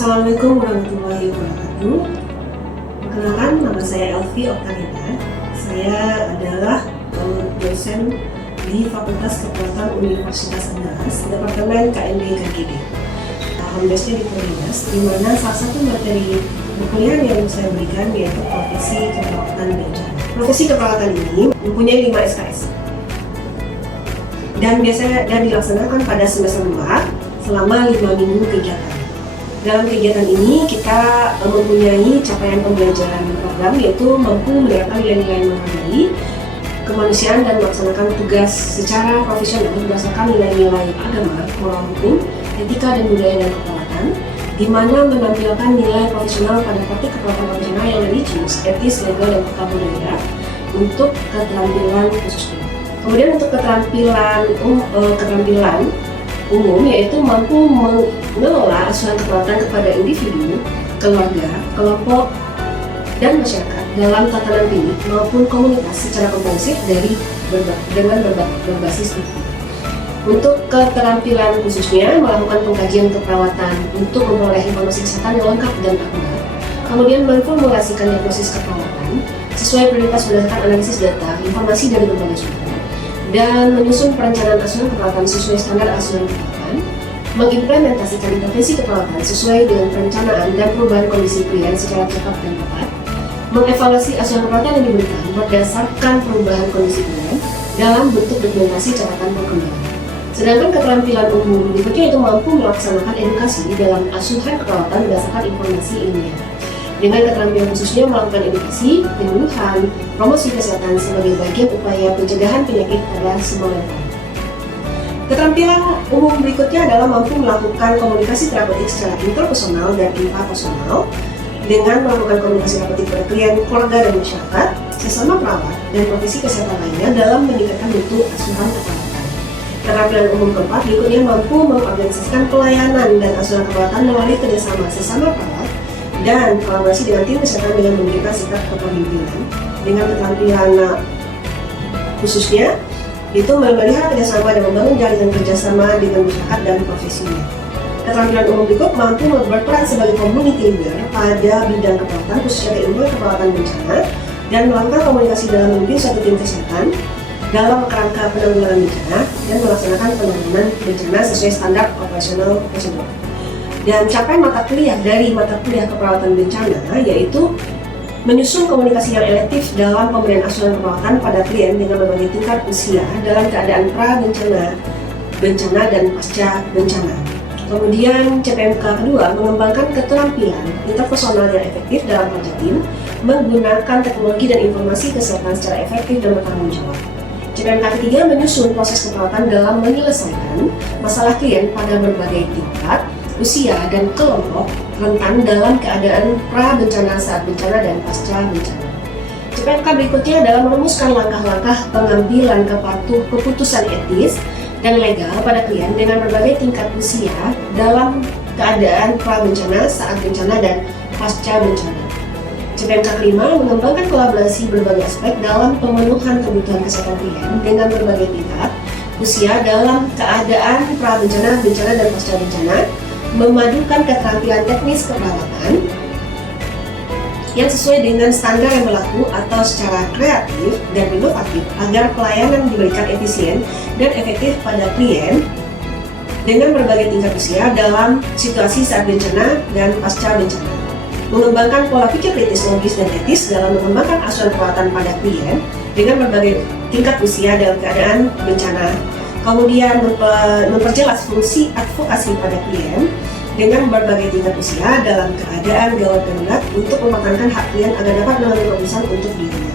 Assalamualaikum warahmatullahi wabarakatuh. Perkenalkan, nama saya Elvi Oktarina. Saya adalah dosen di Fakultas Kedokteran Universitas Andalas, Departemen KMB KGD. Home base-nya di Perdinas, di mana salah satu materi perkuliahan yang saya berikan yaitu profesi keperawatan bencana. Profesi keperawatan ini mempunyai 5 SKS dan biasanya dilaksanakan pada semester 2 selama 5 minggu kegiatan. Dalam kegiatan ini kita mempunyai capaian pembelajaran program yaitu mampu menerapkan nilai-nilai memadai, kemanusiaan dan melaksanakan tugas secara profesional berdasarkan nilai-nilai agama, moral hukum, etika dan budaya dan keperawatan, di mana menampilkan nilai profesional pada praktik keperawatan profesional yang religius, etis, legal dan budaya untuk keterampilan khususnya. Kemudian untuk keterampilan umum yaitu mampu mengelola asuhan keperawatan kepada individu, keluarga, kelompok, dan masyarakat dalam tatanan klinik maupun komunitas secara komprehensif dengan berbasis studi. Untuk keterampilan khususnya melakukan pengkajian keperawatan untuk memperoleh informasi kesehatan yang lengkap dan akurat, kemudian memformulasikan diagnosis keperawatan sesuai prioritas berdasarkan analisis data, informasi dari berbagai sumber, dan menyusun perencanaan asuhan keperawatan sesuai standar asuhan keperawatan, mengimplementasikan intervensi keperawatan sesuai dengan perencanaan dan perubahan kondisi klien secara cepat dan tepat, mengevaluasi asuhan keperawatan yang diberikan berdasarkan perubahan kondisi klien dalam bentuk dokumentasi catatan perkembangan. Sedangkan keterampilan umum berikutnya itu mampu melaksanakan edukasi dalam asuhan keperawatan berdasarkan informasi ilmiah. Dengan keterampilan khususnya melakukan edukasi, penyuluhan, promosi kesehatan sebagai bagian upaya pencegahan penyakit pada semua level. Keterampilan umum berikutnya adalah mampu melakukan komunikasi terapeutik secara interpersonal dan intrapersonal dengan melakukan komunikasi terapeutik pada klien, keluarga dan masyarakat, sesama perawat dan profesi kesehatan lainnya dalam meningkatkan mutu asuhan keperawatan. Keterampilan umum keempat berikutnya mampu mengorganisasikan pelayanan dan asuhan keperawatan melalui kerjasama sesama perawat dan kolaborasi dengan tim kesehatan dengan memberikan sikap kepemimpinan. Dengan keterampilan khususnya itu memelihara kerjasama dan membangun jaringan kerjasama dengan masyarakat dan profesinya. Keterampilan umum berikut mampu berperan sebagai community leader pada bidang keperawatan khususnya keilmuan keperawatan bencana dan melakukan komunikasi dalam memimpin suatu tim kesehatan dalam kerangka penanggulangan bencana dan melaksanakan penanganan bencana sesuai standar operasional prosedur. Dan capaian mata kuliah dari mata kuliah keperawatan bencana yaitu menyusun komunikasi yang elektif dalam pemberian asuhan keperawatan pada klien dengan berbagai tingkat usia dalam keadaan pra-bencana, bencana, dan pasca bencana. Kemudian CPMK kedua mengembangkan keterampilan interpersonal yang efektif dalam kerja tim, menggunakan teknologi dan informasi kesehatan secara efektif dan bertanggung jawab. CPMK ketiga menyusun proses keperawatan dalam menyelesaikan masalah klien pada berbagai tingkat, usia, dan kelompok rentan dalam keadaan pra-bencana, saat bencana, dan pasca bencana. CPMK berikutnya adalah merumuskan langkah-langkah pengambilan keputusan etis dan legal pada klien dengan berbagai tingkat usia dalam keadaan pra-bencana, saat bencana, dan pasca bencana. CPMK kelima mengembangkan kolaborasi berbagai aspek dalam pemenuhan kebutuhan kesehatan klien dengan berbagai tingkat usia dalam keadaan pra-bencana, bencana, dan pasca bencana, memadukan keterampilan teknis keperawatan yang sesuai dengan standar yang berlaku atau secara kreatif dan inovatif agar pelayanan diberikan efisien dan efektif pada klien dengan berbagai tingkat usia dalam situasi saat bencana dan pasca bencana. Mengembangkan pola pikir kritis, logis, dan etis dalam mengembangkan asuhan perawatan pada klien dengan berbagai tingkat usia dalam keadaan bencana. Kemudian memperjelas fungsi advokasi pada klien dengan berbagai tingkat usia dalam keadaan gawat darurat untuk mempertahankan hak klien agar dapat mengambil keputusan untuk dirinya.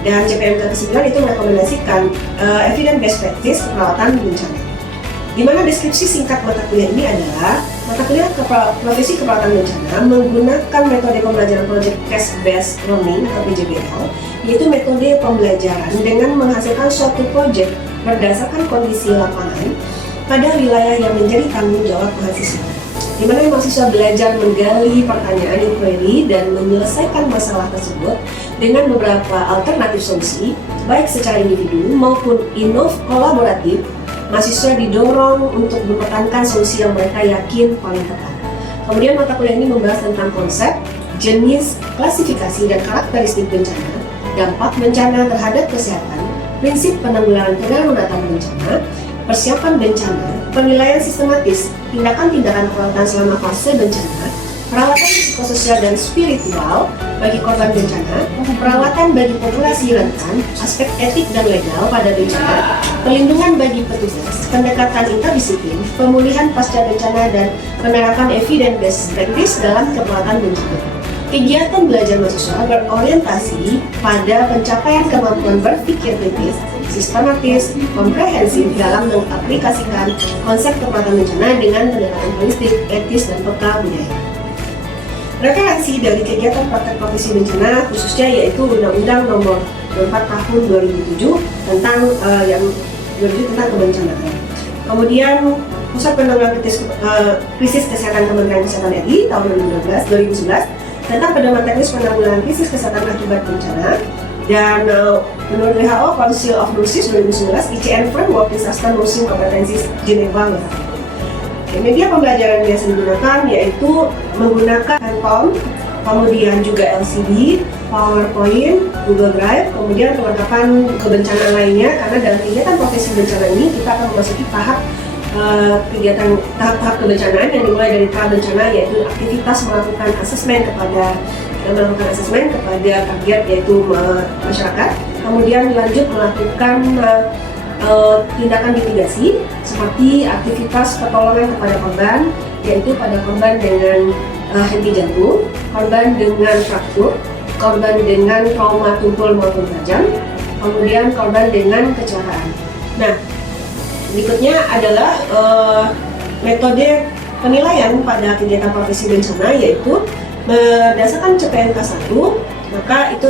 Dan CPMK ke-9 itu merekomendasikan evidence based practice keperawatan bencana, di mana deskripsi singkat mata kuliah ini adalah mata kuliah profesi keperawatan bencana menggunakan metode pembelajaran project case based learning atau PJBL, yaitu metode pembelajaran dengan menghasilkan suatu proyek berdasarkan kondisi lapangan pada wilayah yang menjadi tanggung jawab mahasiswa, di mana mahasiswa belajar menggali pertanyaan inquiry dan menyelesaikan masalah tersebut dengan beberapa alternatif solusi, baik secara individu maupun kolaboratif. Mahasiswa didorong untuk mempertahankan solusi yang mereka yakin paling tepat. Kemudian mata kuliah ini membahas tentang konsep, jenis, klasifikasi, dan karakteristik bencana, dampak bencana terhadap kesehatan, prinsip penanggulangan penanganan bencana, persiapan bencana, penilaian sistematis, tindakan-tindakan perawatan selama fase bencana, perawatan psikososial dan spiritual bagi korban bencana, perawatan bagi populasi rentan, aspek etik dan legal pada bencana, perlindungan bagi petugas, pendekatan interdisiplin, pemulihan pasca bencana, dan penerapan evidence based practice dalam keperawatan bencana. Kegiatan belajar mahasiswa berorientasi pada pencapaian kemampuan berpikir kritis, sistematis, komprehensif dalam mengaplikasikan konsep keperawatan bencana dengan pendekatan holistik, etis, dan peka budaya. Referensi dari kegiatan praktek profesi bencana khususnya yaitu Undang-Undang Nomor 24 Tahun 2007 tentang tentang kebencanaan. Kemudian Pusat Penanggulangan Krisis Kesehatan Kementerian Kesehatan RI tahun 2011 tentang pedoman teknis penanggulangan krisis kesehatan akibat bencana, dan menurut WHO Council of Nurses 2019 ICN Framework Disaster Nursing Competencies Geneva. Media pembelajaran biasa digunakan yaitu menggunakan handphone, kemudian juga LCD, PowerPoint, Google Drive, kemudian kelengkapan kebencanaan lainnya, karena dalam kegiatan profesi bencana ini kita akan memasuki tahap kebencanaan yang dimulai dari tahap bencana, yaitu aktivitas melakukan asesmen kepada target yaitu masyarakat, kemudian lanjut melakukan tindakan mitigasi seperti aktivitas pertolongan kepada korban, yaitu pada korban dengan henti jantung, korban dengan fraktur, korban dengan trauma tumpul maupun tajam, kemudian korban dengan kecelakaan. Nah, berikutnya adalah metode penilaian pada kegiatan profesi bencana, yaitu berdasarkan CPNK 1, maka itu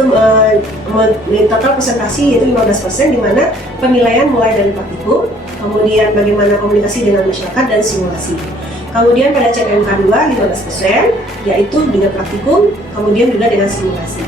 total presentasi yaitu 15%, di mana penilaian mulai dari praktikum, kemudian bagaimana komunikasi dengan masyarakat dan simulasi. Kemudian pada CPNK 2 15%, yaitu dengan praktikum, kemudian juga dengan simulasi.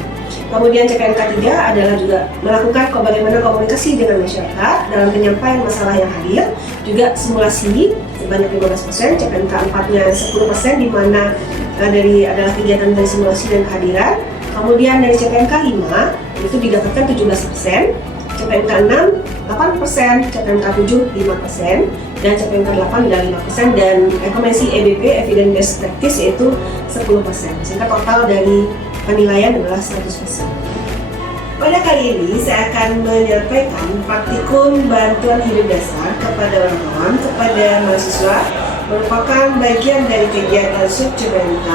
Kemudian CPNK 3 adalah juga melakukan bagaimana komunikasi dengan masyarakat dalam penyampaian masalah yang hadir, juga simulasi sebanyak 15%, CPNK 4-nya 10%, di mana adalah kegiatan dari simulasi dan kehadiran. Kemudian dari CPNK 5 itu didapatkan 17%, CPNK 6 8%, CPNK 7 5%, dan CPNK 8 adalah 5%, dan rekomendasi EBP Evidence Based Practice yaitu 10%, sehingga total dari penilaian adalah 100%. Pada kali ini saya akan menyampaikan praktikum bantuan hidup dasar kepada orang awam, kepada mahasiswa, merupakan bagian dari kegiatan sub-CPNK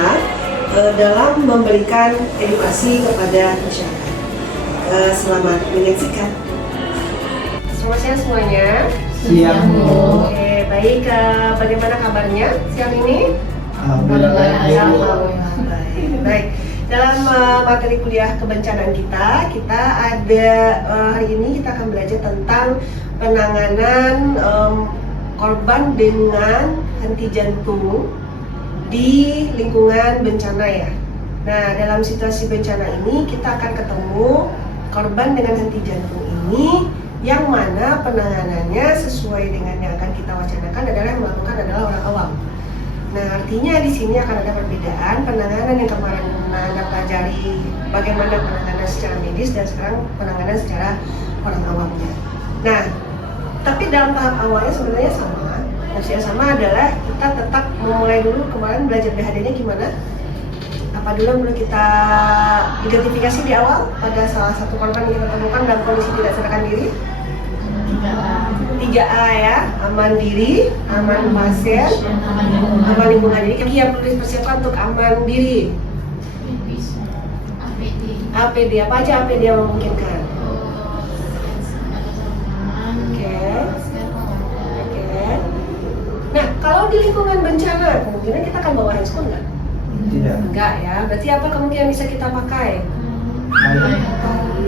dalam memberikan edukasi kepada masyarakat. Selamat menyaksikan. Selamat siang semuanya. Siang, Bu. Oke, baik. Bagaimana kabarnya siang ini? Alhamdulillah. Baik. Dalam materi kuliah kebencanaan kita ada hari ini kita akan belajar tentang penanganan korban dengan henti jantung di lingkungan bencana ya. Nah, dalam situasi bencana ini kita akan ketemu korban dengan henti jantung ini, yang mana penanganannya sesuai dengan yang akan kita wacanakan adalah yang melakukan adalah orang awam. Nah, artinya di sini akan ada perbedaan penanganan yang kemarin Anda pelajari bagaimana penanganan secara medis dan sekarang penanganan secara orang awamnya. Nah, tapi dalam tahap awalnya sebenarnya sama. Yang sama adalah kita tetap memulai dulu kemarin belajar BHD-nya gimana? Apa dulu perlu kita identifikasi di awal pada salah satu korban yang kita temukan dalam kondisi tidak sadarkan diri? 3A ya, aman diri, aman pasien, aman lingkungan. Jadi kaki yang perlu dipersiapkan untuk aman diri. APD, apa aja APD yang memungkinkan? Oke. Nah, kalau di lingkungan bencana, kemungkinan kita akan bawa handphone nggak? Tidak. Enggak ya, berarti apa kemungkinan bisa kita pakai?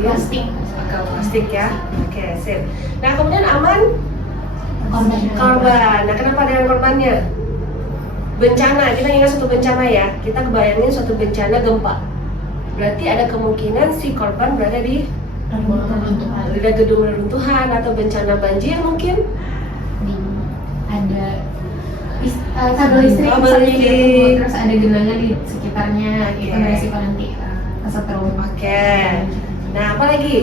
Plastik. Pakai plastik ya. Oke, sip. Nah, kemudian aman? Korban. Nah, kenapa dengan korbannya? Bencana, kita ingat suatu bencana ya. Kita kebayangin suatu bencana gempa. Berarti ada kemungkinan si korban berada di gedung reruntuhan atau bencana banjir mungkin? Ada kabel listrik Kabel misalnya listrik. jatuh, terus ada genangan di sekitarnya, itu Oke. beresiko nanti kesetrum. Oke. Nah, apa lagi?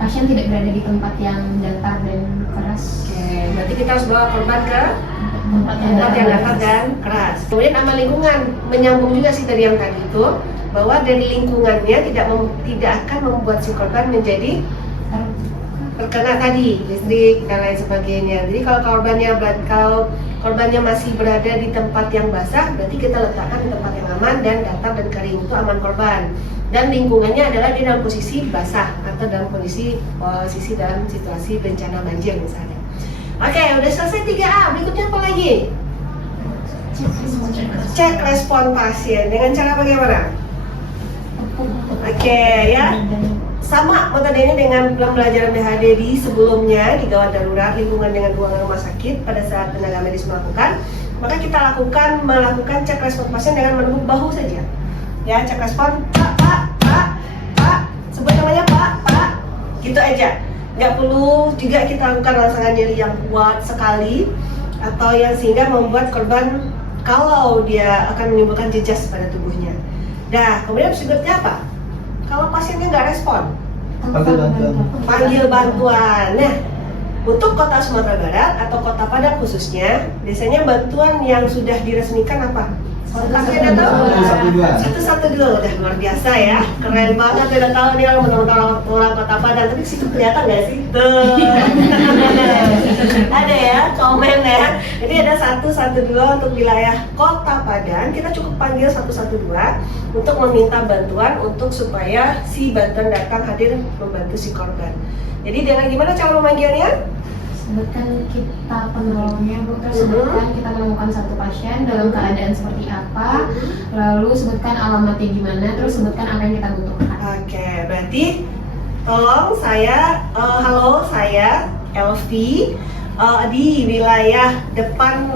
Pasien tidak berada di tempat yang datar dan keras. Oke, berarti kita harus bawa korban ke Tempat tempat yang datar dan keras. Kemudian sama lingkungan, menyambung juga sih dari yang tadi itu, bahwa dari lingkungannya tidak akan membuat si korban menjadi terkena tadi listrik dan lain sebagainya. Jadi kalau korbannya masih berada di tempat yang basah, berarti kita letakkan di tempat yang aman dan datar dan kering, itu aman korban. Dan lingkungannya adalah di dalam posisi basah atau dalam posisi dalam situasi bencana banjir misalnya. Oke, udah selesai 3A. Berikutnya apa lagi? Cek respon pasien dengan cara bagaimana? Oke, ya. Sama metodenya dengan pembelajaran DHD di sebelumnya di gawat darurat, lingkungan dengan ruangan rumah sakit pada saat tenaga medis melakukan, maka kita melakukan cek respon pasien dengan menepuk bahu saja. Ya, cek respon Pak, sebut namanya Pak, gitu aja. Nggak perlu juga kita lakukan rangsangan nyeri yang kuat sekali atau yang sehingga membuat korban kalau dia akan menimbulkan jejas pada tubuhnya. Nah, kemudian berikutnya apa? Kalau pasiennya nggak respon, panggil bantuan. Nah, untuk kota Sumatera Barat atau kota Padang khususnya, biasanya bantuan yang sudah diresmikan apa? Kontaknya udah tahu? 112 udah luar biasa ya, keren banget. Udah tahu nih orang kota Padang, tapi situ kelihatan nggak sih? Tuh. Ada ya, komen ya. Jadi ada 112 untuk wilayah kota Padang. Kita cukup panggil 112 untuk meminta bantuan untuk supaya si bantuan datang hadir membantu si korban. Jadi dengan gimana cara memanggilnya? Sebutkan kita penolongnya, Bu, terus sebutkan kita menemukan satu pasien dalam keadaan seperti apa, lalu sebutkan alamatnya gimana, terus sebutkan apa yang kita butuhkan. Oke, berarti tolong halo saya Elvi, di wilayah depan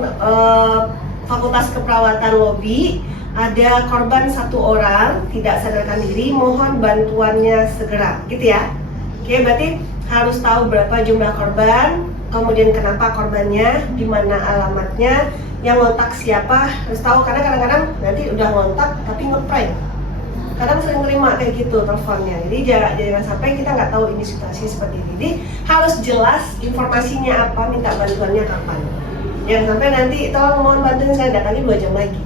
Fakultas Keperawatan Lobi ada korban 1 orang tidak sadarkan diri, mohon bantuannya segera, gitu ya. Oke, berarti harus tahu berapa jumlah korban, kemudian kenapa korbannya, di mana alamatnya, yang ngontak siapa, harus tahu karena kadang-kadang nanti udah ngontak tapi ngeprank. Kadang sering terima kayak gitu teleponnya. Jadi jangan sampai kita nggak tahu ini situasi seperti ini. Jadi harus jelas informasinya apa, minta bantuannya kapan. Jangan sampai nanti tolong mohon bantuin saya datangnya 2 jam lagi.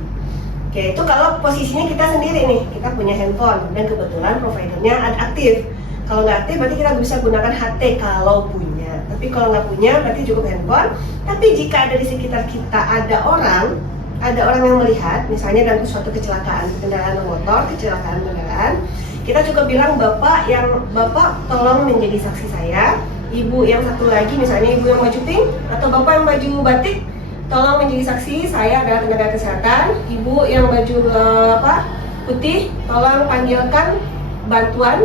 Oke, itu kalau posisinya kita sendiri nih, kita punya handphone dan kebetulan providernya aktif. Kalau nggak aktif berarti kita bisa gunakan HT kalau punya. Tapi kalau nggak punya berarti cukup handphone. Tapi jika ada di sekitar kita ada orang yang melihat, misalnya dalam suatu kecelakaan kendaraan motor, kecelakaan kendaraan, kita cukup bilang bapak tolong menjadi saksi saya. Ibu yang satu lagi, misalnya ibu yang baju pink atau bapak yang baju batik, tolong menjadi saksi saya adalah tenaga kesehatan. Ibu yang baju putih, tolong panggilkan bantuan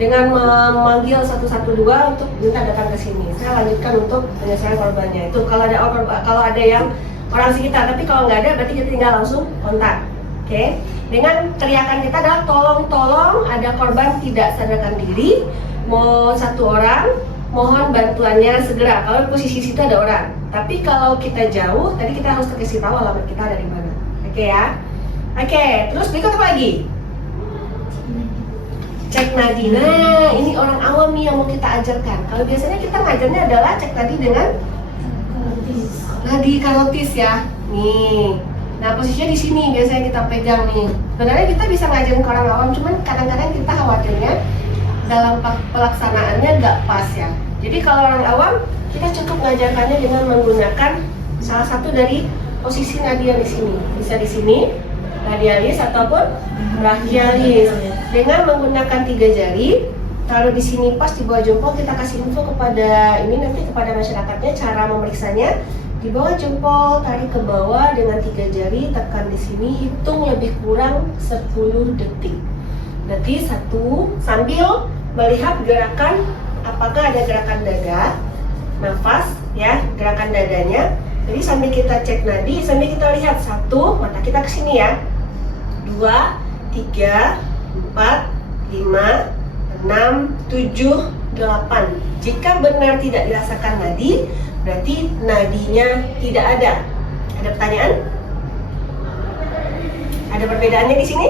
dengan memanggil 112 untuk minta datang ke sini. Saya lanjutkan untuk penyelesaian korbannya. Itu kalau ada yang orang sekitar, tapi kalau nggak ada berarti kita tinggal langsung kontak. Oke. Dengan teriakan kita adalah tolong ada korban tidak sadarkan diri, mau 1 orang, mohon bantuannya segera. Kalau posisi situ ada orang. Tapi kalau kita jauh, tadi kita harus kasih tahu alamat kita dari mana. Oke ya. Oke, terus berikut apa lagi? Cek nadi. Nah, ini orang awam nih yang mau kita ajarkan. Kalau biasanya kita ngajarnya adalah cek nadi dengan nadi karotis ya. Nih. Nah, posisinya di sini biasanya kita pegang nih. Sebenarnya kita bisa ngajarin ke orang awam, cuman kadang-kadang kita khawatirnya dalam pelaksanaannya nggak pas ya. Jadi kalau orang awam, kita cukup ngajarkannya dengan menggunakan salah satu dari posisi nadi yang di sini. Bisa di sini, radialis ataupun brachialis. Dengan menggunakan 3 jari, taruh di sini pas di bawah jempol, kita kasih info kepada kepada masyarakatnya cara memeriksanya. Di bawah jempol, tarik ke bawah dengan 3 jari, tekan di sini, hitung lebih kurang 10 detik. Berarti 1 sambil melihat gerakan, apakah ada gerakan dada, nafas ya, gerakan dadanya. Jadi sambil kita cek nadi, sambil kita lihat 1, mata kita ke sini ya. 2, 3, 4, 5, 6, 7, 8. Jika benar tidak dirasakan nadi, berarti nadinya tidak ada. Ada pertanyaan? Ada perbedaannya di sini?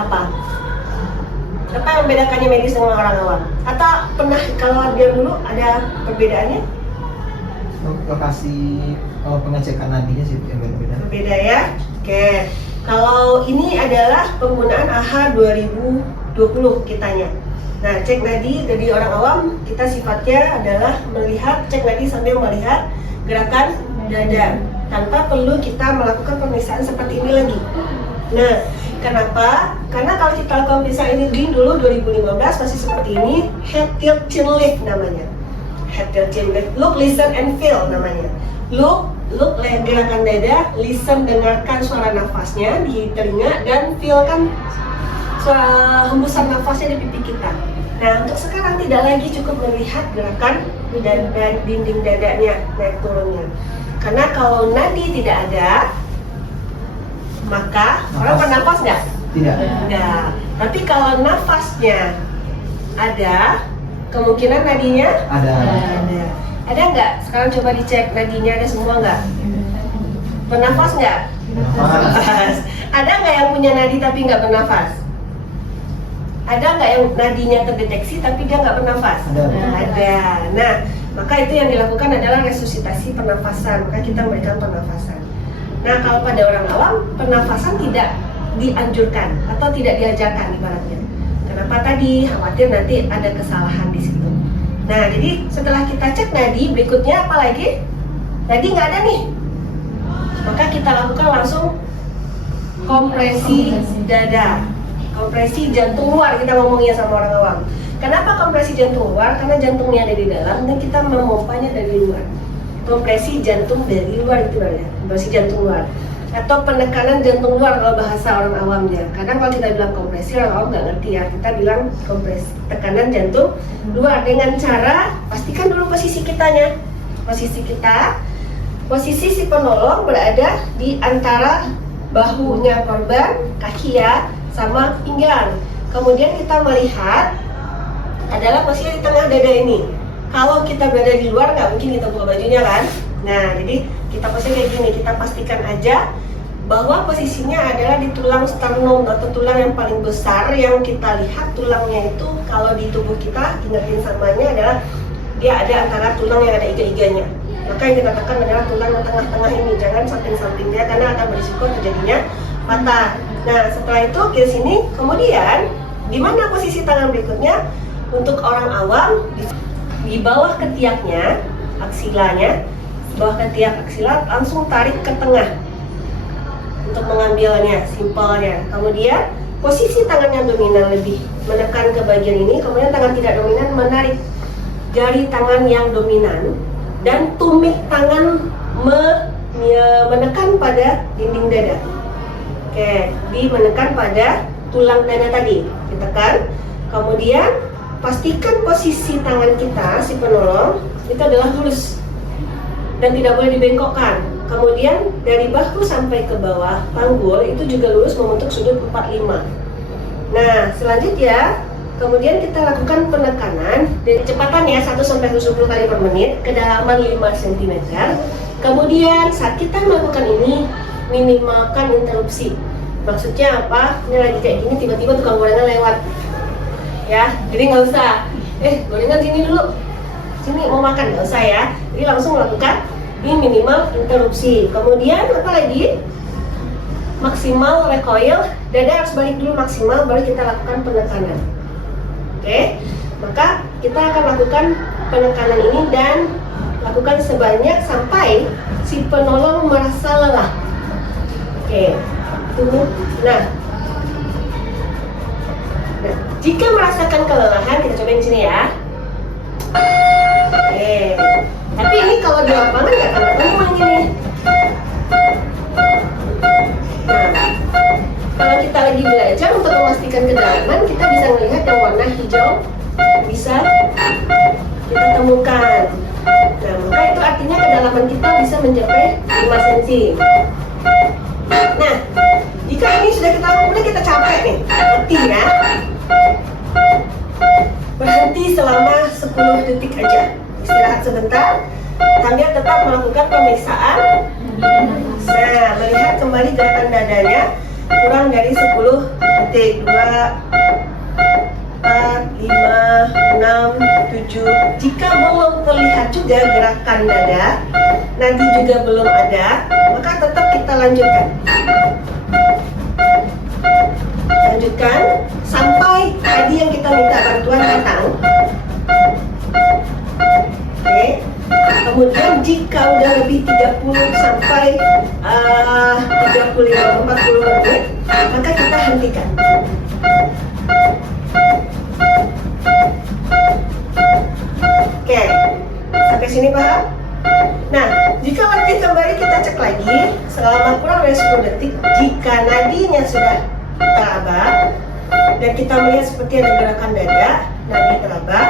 Apa? Apa yang membedakannya medis dengan orang awam? Atau pernah kalau dia dulu ada perbedaannya? Lokasi pengecekan nadinya sih yang berbeda. Berbeda ya? Oke. Kalau ini adalah penggunaan AHA 2020 kitanya. Nah, cek nadi dari orang awam kita sifatnya adalah melihat cek nadi sambil melihat gerakan dada tanpa perlu kita melakukan pemeriksaan seperti ini lagi. Nah, kenapa? Karena kalau kita lakukan pemeriksaan ini dulu 2015 masih seperti ini, head tilt chin lift namanya. Head tilt chin lift, look, listen and feel namanya. Look gerakan dada, listen dengarkan suara nafasnya di telinga dan feel kan suara hembusan nafasnya di pipi kita. Nah, untuk sekarang tidak lagi cukup melihat gerakan dinding dadanya naik turunnya. Karena kalau nadi tidak ada, maka orang bernafas nggak? Tidak. Enggak. Tapi kalau nafasnya ada, kemungkinan nadinya Ada. ada. Ada nggak? Sekarang coba dicek nadinya ada semua nggak? Bernafas nggak? Nafas. Ada nggak yang punya nadi tapi nggak bernafas? Ada nggak yang nadinya terdeteksi tapi dia nggak bernafas? Ada. Ada. Nah, maka itu yang dilakukan adalah resusitasi pernafasan. Maka kita memberikan pernafasan. Nah, kalau pada orang awam, pernafasan tidak dianjurkan atau tidak diajarkan ibaratnya. Kenapa tadi? Khawatir nanti ada kesalahan di situ. Nah, jadi setelah kita cek nadi, berikutnya apa lagi? Nadi nggak ada nih. Maka kita lakukan langsung kompresi dada. Kompresi jantung luar kita ngomongnya sama orang awam. Kenapa kompresi jantung luar? Karena jantungnya ada di dalam dan kita memompanya dari luar. Kompresi jantung dari luar itu namanya, kompresi jantung luar. Atau penekanan jantung luar kalau bahasa orang awamnya. Kadang kalau kita bilang kompresi orang awam nggak ngerti ya. Kita bilang kompresi tekanan jantung luar dengan cara pastikan dulu posisi kitanya. Posisi si penolong berada di antara bahunya korban, kaki ya, sama pinggang. Kemudian kita melihat adalah posisi di tengah dada ini. Kalau kita berada di luar nggak mungkin kita buka bajunya kan. Nah, jadi kita posisi kayak gini. Kita pastikan aja bahwa posisinya adalah di tulang sternum atau tulang yang paling besar yang kita lihat tulangnya itu kalau di tubuh kita, ingetin samanya adalah dia ada antara tulang yang ada iga-iganya. Maka yang kita tekan adalah tulang yang tengah-tengah ini, jangan samping-sampingnya karena akan berisiko terjadinya patah. Nah, setelah itu ke sini, kemudian di mana posisi tangan berikutnya? Untuk orang awam di bawah ketiaknya, aksilanya, bawah ketiak aksila langsung tarik ke tengah untuk mengambilnya, simpelnya. Kemudian posisi tangan yang dominan lebih menekan ke bagian ini, kemudian tangan tidak dominan menarik jari tangan yang dominan dan tumit tangan menekan pada dinding dada. Oke, menekan pada tulang dada tadi, ditekan. Kemudian pastikan posisi tangan kita, si penolong, itu adalah lurus dan tidak boleh dibengkokkan. Kemudian dari bahu sampai ke bawah panggul itu juga lurus membentuk sudut 45. Nah, selanjutnya kemudian kita lakukan penekanan dari kecepatan ya 1-110 kali per menit, kedalaman 5 cm. Kemudian saat kita melakukan ini minimalkan interupsi. Maksudnya apa? Ini lagi kayak gini tiba-tiba tukang gorengan lewat. Ya, jadi nggak usah. Gorengan sini dulu. Sini mau makan, nggak usah ya. Jadi langsung lakukan ini minimal interupsi. Kemudian apa lagi? Maksimal recoil, dada harus balik dulu maksimal, baru kita lakukan penekanan. Oke, maka kita akan lakukan penekanan ini dan lakukan sebanyak sampai si penolong merasa lelah. Oke, tunggu. Nah, jika merasakan kelelahan, kita cobain di sini ya. Oke. Tapi ini kalau di lapangan nggak akan ketemu ini. Nah, kalau kita lagi belajar untuk memastikan kedalaman, kita bisa melihat yang warna hijau bisa kita temukan. Nah, maka itu artinya kedalaman kita bisa mencapai 5 cm. Nah, jika ini sudah kita lakukan, udah kita capek nih, berhenti ya. Berhenti selama 10 detik aja. Istirahat sebentar sambil tetap melakukan pemeriksaan Nah, melihat kembali gerakan dadanya kurang dari 10 detik. 2, 4, 5, 6, 7. Jika belum terlihat juga gerakan dada, nanti juga belum ada, maka tetap kita lanjutkan. Lanjutkan sampai tadi yang kita minta bantuan datang. Oke. Kemudian jika udah lebih 30 sampai 35 40 menit, maka kita hentikan. Oke, sampai sini paham? Nah, jika letih kembali kita cek lagi selama kurang dari 10 detik. Jika nadinya sudah teraba dan kita melihat seperti ada gerakan dada, nadi teraba,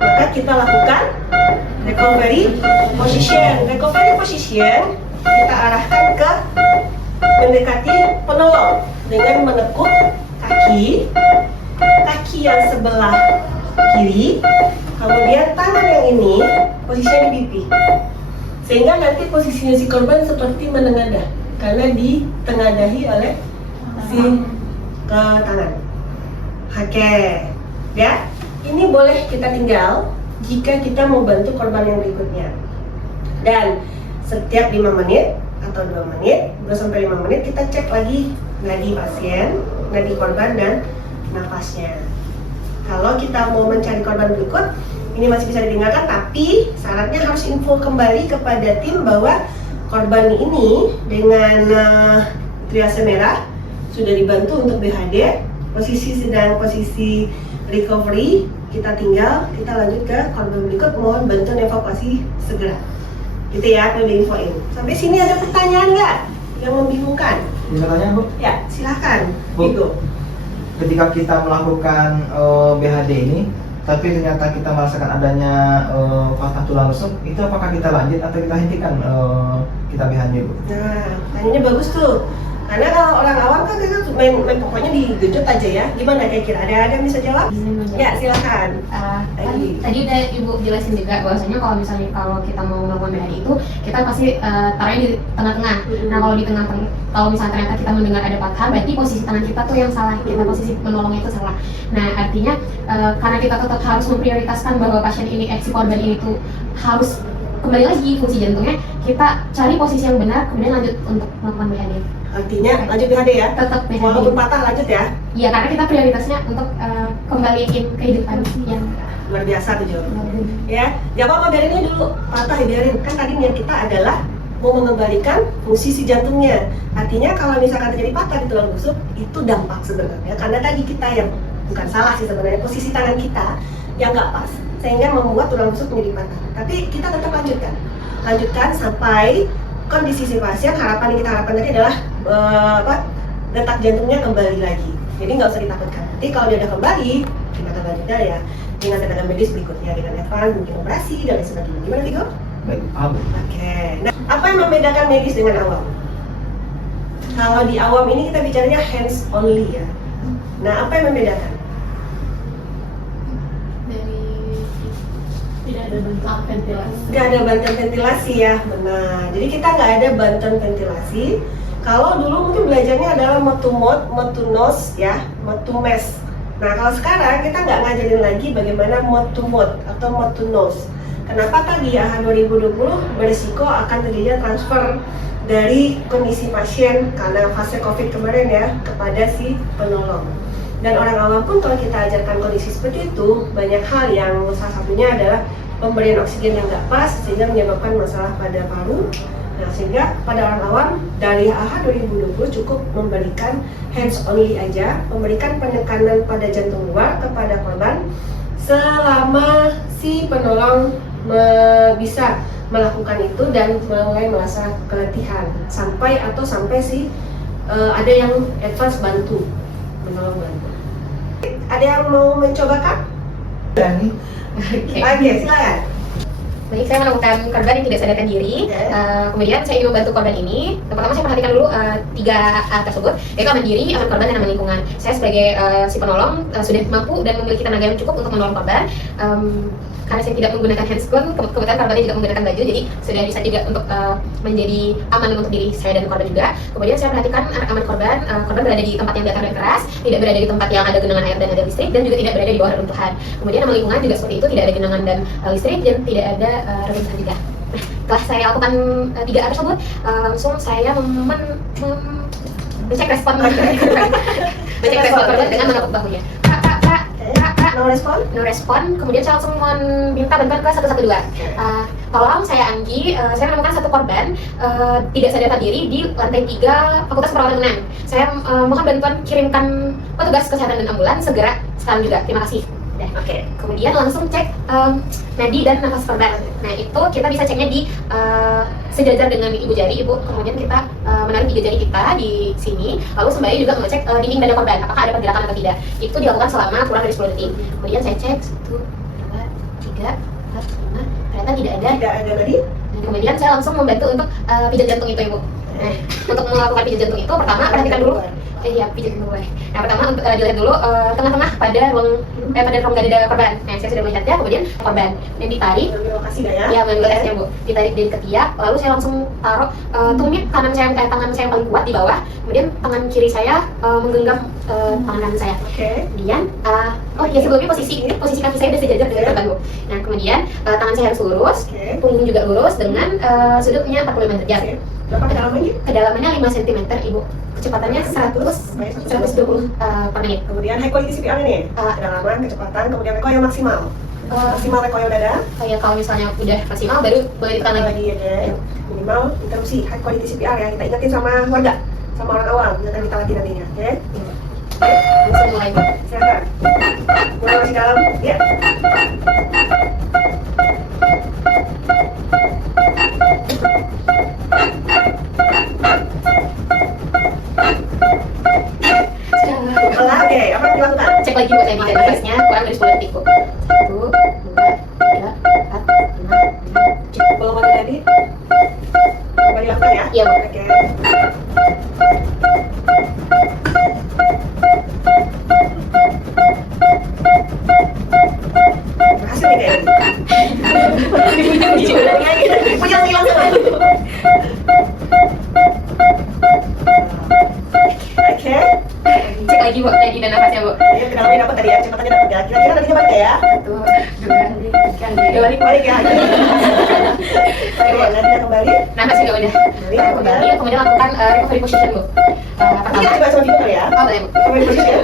maka kita lakukan recovery position. Recovery position kita arahkan ke mendekati penolong dengan menekuk kaki yang sebelah kiri, kemudian tangan yang ini posisinya di pipi, sehingga nanti posisinya si korban seperti menengadah karena ditengadahi oleh si ke tangan. Oke, ya, ini boleh kita tinggal jika kita mau bantu korban yang berikutnya. Dan setiap 5 menit atau 2 menit, 2 sampai 5 menit kita cek lagi nadi pasien, nadi korban dan nafasnya. Kalau kita mau mencari korban berikut, ini masih bisa ditinggalkan, tapi syaratnya harus info kembali kepada tim bahwa korban ini dengan triase merah sudah dibantu untuk BHD, posisi recovery, kita lanjut ke korban berikut, mohon bantuan evakuasi segera. Gitu ya, perlu diinfoin. Sampai sini ada pertanyaan nggak yang membingungkan? Bisa tanya Bu? Ya, silahkan. Bu. Ibu. Ketika kita melakukan BHD ini, tapi ternyata kita merasakan adanya patah tulang rusuk, itu apakah kita lanjut atau kita hentikan kita BHD Bu? Nah, tanyanya bagus tuh. Karena kalau orang awam kan kita main pokoknya digenjot aja ya. Gimana kira-kira? Ada yang bisa jawab? Ya, silakan. Tadi udah Ibu jelasin juga bahwasanya kalau kita mau melakukan BHD itu kita pasti taruhnya di tengah-tengah. Nah, kalau di tengah-tengah, kalau misalnya ternyata kita mendengar ada patah, berarti posisi tangan kita tuh yang salah, kita posisi menolongnya itu salah. Nah, artinya karena kita tetap harus memprioritaskan bahwa pasien ini, si korban ini tuh harus kembali lagi fungsi jantungnya, kita cari posisi yang benar, kemudian lanjut untuk melakukan BHD. Artinya lanjut BHD ya? Tetap BHD. Walaupun patah lanjut ya? Iya, karena kita prioritasnya untuk kembaliin kehidupan yang Luar biasa tuh Jo. Ya, gak apa-apa, biarin aja dulu. Patah ya biarin. Kan tadi niat kita adalah mau mengembalikan fungsi si jantungnya. Artinya kalau misalkan terjadi patah di tulang rusuk, itu dampak sebenarnya. Karena tadi kita yang bukan salah sih sebenarnya, posisi tangan kita yang nggak pas, sehingga membuat tulang rusuk menjadi patah. Tapi kita tetap lanjutkan sampai kondisi si pasien. Harapan yang kita harapkan tadi adalah detak jantungnya kembali lagi. Jadi nggak usah ditakutkan. Nanti kalau dia udah kembali, kita akan lanjutkan ya dengan tenaga medis berikutnya, dengan advance, mungkin operasi dan lain sebagainya. Gimana Vigo? Baik, paham Bu. Oke. Nah, apa yang membedakan medis dengan awam? Kalau di awam ini kita bicaranya hands only ya. Nah, apa yang membedakan? dari tidak ada bantuan ventilasi. Nggak ada bantuan ventilasi ya, benar. Jadi kita nggak ada bantuan ventilasi. Kalau dulu mungkin belajarnya adalah motu mode, motu nose ya, motu mes. Nah, kalau sekarang kita nggak ngajarin lagi bagaimana motu mode atau motu nose. Kenapa tadi AHA 2020 berisiko akan terjadinya transfer dari kondisi pasien karena fase COVID kemarin ya kepada si penolong. Dan orang awam pun kalau kita ajarkan kondisi seperti itu, banyak hal yang salah satunya adalah pemberian oksigen yang nggak pas sehingga menyebabkan masalah pada paru. Nah, sehingga pada orang awam dari AHA 2020 cukup memberikan hands only aja, memberikan penekanan pada jantung luar kepada korban selama si penolong bisa melakukan itu dan mulai merasa keletihan sampai si ada yang advance menolong bantu. Ada yang mau mencobakan? Dan nih, Oke, silakan. Baik, saya menemukan korban yang tidak sadarkan diri. Kemudian saya ingin membantu korban ini. Pertama saya perhatikan dulu 3 tersebut, yaitu aman diri, aman korban, dan aman lingkungan. Saya sebagai si penolong sudah mampu dan memiliki tenaga yang cukup untuk menolong korban. Karena saya tidak menggunakan handphone, kebetulan korbannya juga menggunakan baju, jadi sudah bisa juga untuk menjadi aman untuk diri saya dan korban juga. Kemudian saya perhatikan aman korban, korban berada di tempat yang datar dan keras, tidak berada di tempat yang ada genangan air dan ada listrik, dan juga tidak berada di bawah reruntuhan. Kemudian aman lingkungan juga seperti itu, tidak ada genangan dan listrik, dan tidak ada reruntuhan juga. Nah, setelah saya lakukan 3 hal tersebut, langsung saya mengecek respon korban dengan menepuk bahunya. No respon? No respon. Kemudian saya langsung minta bantuan ke 112. Tolong, saya Anggi. Saya menemukan satu korban tidak sadarkan diri di lantai 3 Fakultas Perawatan UNAM. Saya mohon bantuan kirimkan petugas kesehatan dan ambulans segera sekarang juga. Terima kasih. Oke. Kemudian langsung cek nadi dan nafas korban. Nah, itu kita bisa ceknya di sejajar dengan ibu jari, ibu. Kemudian kita menarik 3 jari kita di sini, lalu sembari juga mengecek dinding dada korban apakah ada pergerakan atau tidak. Itu dilakukan selama kurang dari 10 detik. Kemudian saya cek 1, 2, 3, 4, 5. Ternyata tidak ada. Tidak ada tadi? Dan kemudian saya langsung membantu untuk pijat jantung itu, ibu. Nah, untuk melakukan pijat jantung itu pertama perhatikan dulu. Iya, pijat jantung boleh. Nah, pertama untuk dilihat dulu tengah-tengah pada rongga dada korban. Nah, saya sudah melihatnya. Kemudian korban dan ditarik. Ambil lokasi dah ya? Ya, mengambil tesnya, Bu. Ditarik dari ketiak, lalu saya langsung taruh tumit tangan saya yang paling kuat di bawah. Kemudian tangan kiri saya menggenggam tangan kanan saya. Oke. Kemudian, sebelumnya posisi kaki saya sudah sejajar dengan korban, Bu. Nah, kemudian tangan saya harus lurus, punggung juga lurus dengan sudutnya 45 derajat. Berapa kedalamannya? Kedalamannya 5 cm, Ibu. Kecepatannya 120 per menit. Kemudian high quality CPR ini? Kedalaman, kecepatan, kemudian recoil maksimal. Maksimal recoil dada? Kayak kalau misalnya udah maksimal baru boleh ditekan lagi. Ya. Minimal interupsi high quality CPR ya. Kita ingatin sama warga, sama orang awam yang akan kita latih nantinya. Oke? Langsung mulai, Bu. Silakan. Mulai masih dalam. Ya. Oke, apa yang dilakukan? Cek lagi buat tadi dan nafasnya kurang dari 10 detik, Bu. 1, 2, 3, 4, 5, 6, 7. Belum ada tadi? Coba dilakukan ya? Iya, Bu. Oke. Berhasil nih kayaknya. Punya hilang kan? Oke. Cek lagi, Bu, tadi dan nafasnya, Bu. Ya, kedalamannya dapat tadi ya, cepatannya dapat ya. Kira-kira tadinya balik ya? 1, 2, 3, Balik ya. Oke, nanti kita kembali. nafas juga udah. Kembali, kemudian lakukan recovery position, Bu. Kita Pertama. coba sama gitu kali ya. Oh, boleh, Bu. Recovery position.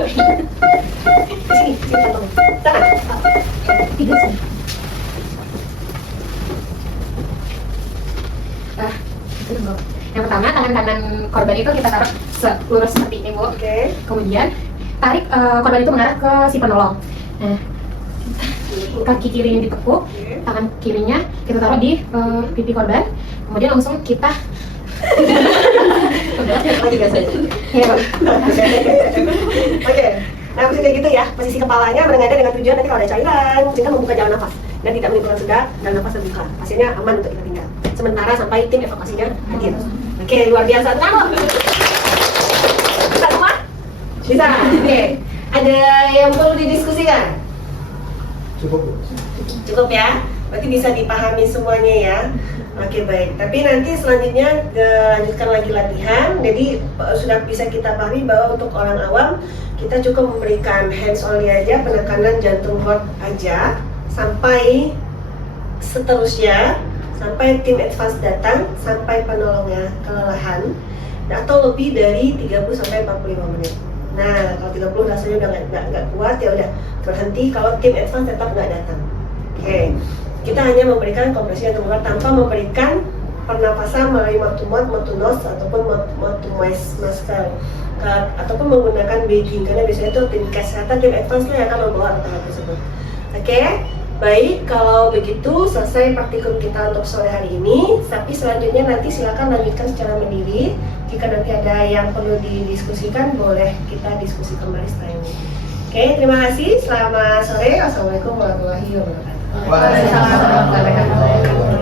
Di sini contohnya. Tangan. 3 sini. Itu dong, Bu. Yang pertama, tangan kanan korban itu kita taruh lurus seperti ini, Bu. Oke. Kemudian tarik korban itu mengarah ke si penolong. Nah, kaki kirinya ditekuk, tangan kirinya kita taruh di pipi korban. Kemudian langsung kita ya, Pak. Oke. Nah, posisi kayak gitu ya. Posisi kepalanya berengadah dengan tujuan nanti kalau ada cairan, sehingga membuka jalan nafas dan tidak menimbulkan sedak dan nafas terbuka. Hasilnya aman untuk kita tinggal. Sementara sampai tim evakuasinya hadir. Oke, luar biasa. Bravo. Bisa semua? Bisa. Oke. Ada yang perlu didiskusikan? Cukup, Bu. Cukup ya? Berarti bisa dipahami semuanya ya? Oke, baik. Tapi nanti selanjutnya lanjutkan lagi latihan. Jadi sudah bisa kita pahami bahwa untuk orang awam kita cukup memberikan hands only aja, penekanan jantung heart aja sampai seterusnya, sampai tim advance datang, sampai penolongnya kelelahan atau lebih dari 30 sampai 45 menit. Nah, kalau 30 rasanya udah nggak kuat, ya udah berhenti kalau tim advance tetap nggak datang. Oke, kita hanya memberikan kompresi jantung heart tanpa memberikan pernapasan melalui mouth to mouth, mouth to nose, ataupun mouth to masker, ataupun menggunakan begging, karena biasanya itu tim kesehatan, tim advance yang akan membawa alat-alat tersebut. Oke, baik, kalau begitu selesai praktikum kita untuk sore hari ini. Tapi selanjutnya nanti silakan lanjutkan secara mandiri. Jika nanti ada yang perlu didiskusikan, boleh kita diskusi kembali setelah ini. Oke, terima kasih. Selamat sore. Wassalamualaikum warahmatullahi wabarakatuh. Waalaikumsalam warahmatullahi wabarakatuh.